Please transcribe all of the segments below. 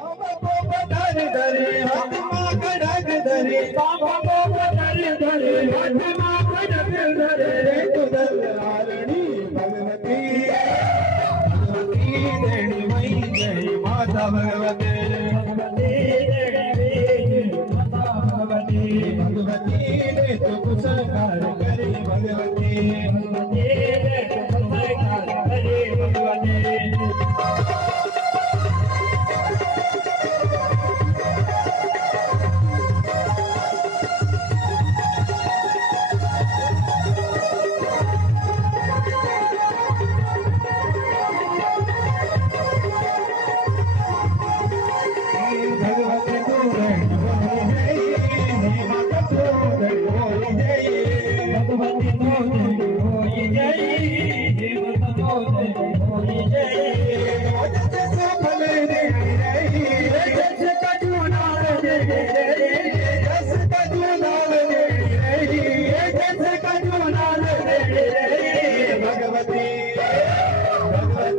धरे धरे हाथ माँ खड़ग धरे बाबा बाबा धरे धरे हाथ माँ खड़ग धरे रे तुदल हारणी भगवती भगवती देणी मई जय माता भगवती भगवती देणी माता भगवती भगवती दे तो कुशल कार्य करे भगवती भगवती दे तो कुशल कार्य करे भगवती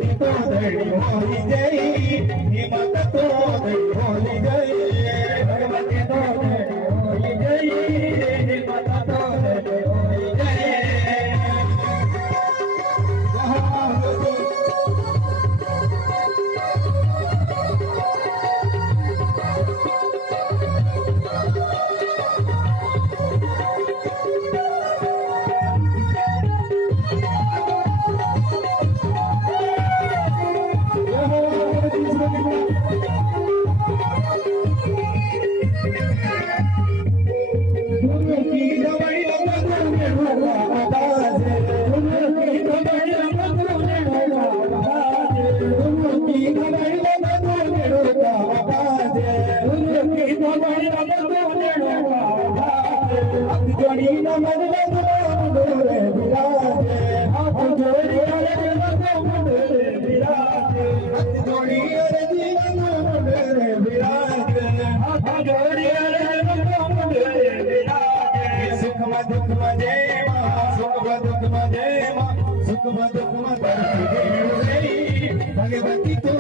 होली जय हिम्मत तो होली जय भगवती तो होली जय हिम्मत तो होली जय सुख दुख भगवती तो